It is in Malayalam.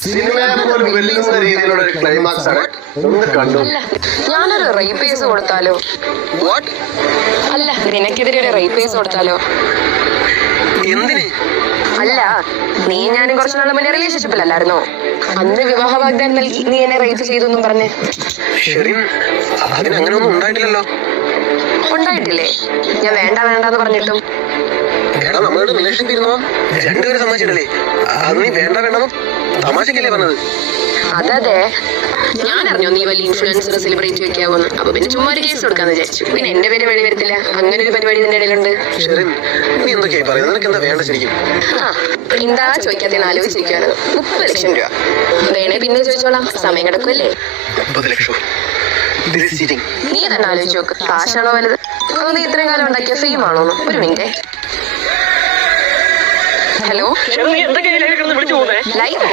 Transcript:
സിനിമയെ പോലും വെല്ലുന്ന രീതിയിലുള്ള ഒരു ക്ലൈമാക്സ് ആണ് ഒന്ന് കണ്ടു. ഞാനൊരു റേപ്പ് കേസ് കൊടുത്താലോ? അല്ല, നിനക്കെതിരെ ഒരു റേപ്പ് കേസ് കൊടുത്താലോ? എന്തിന്? അല്ല, നീ ഞാനും കുറച്ചു നാൾ മുന്നേ റിലേഷൻഷിപ്പിലല്ലായിരുന്നോ? അന്ന് വിവാഹ വാഗ്ദാനം നൽകി നീ എന്നെ റേപ്പ് ചെയ്തെന്നും പറഞ്ഞ്. അതിനങ്ങനെയൊന്നും ഉണ്ടായിട്ടില്ലല്ലോ. ഉണ്ടായിട്ടില്ലേ? ഞാൻ വേണ്ടെന്ന് പറഞ്ഞിട്ടും. നമ്മളോട് റിലേഷൻഷിപ്പ് ഇരുന്നോ രണ്ടുപേരും സമ്മതിച്ചിട്ടല്ലേ? അത് നീ വേണ്ടെന്ന് തമാശക്കല്ലേ പറഞ്ഞത്? അതെ, ഞാൻ അറിഞ്ഞോ നീ വലിയ ഇൻഫ്ലുവൻസർ സെലിബ്രേറ്റ് വെക്കാവുന്നു. അപ്പൊ പിന്നെ ചുമ്മാ ഒരു കേസ് കൊടുക്കാന്ന് വിചാരിച്ചു. പിന്നെ എന്റെ പേര് വഴി വരത്തില്ല. അങ്ങനെ ഒരു പരിപാടി ഇതിന്റെ ഇടയിലുണ്ട്. നീ എന്തൊക്കെയായി പറയുന്നത്? നിനക്ക് എന്താ വേണ്ട ശരിക്കും? എന്താ ചോദിക്കാത്ത ആലോചിച്ചിരിക്കുകയാണ്. 30 ലക്ഷം രൂപ വേണേ പിന്നെ ചോദിച്ചോളാം, സമയം കിടക്കുമല്ലേ? 30 ലക്ഷം? നീ തന്നെ ആലോചിച്ച് നോക്ക്. കാശാണോ വലുത്, അതോ നീ ഇത്രയും കാലം ഉണ്ടാക്കിയ ഫെയിം ആണോ? ഒരു മിനിറ്റ്. Hello, live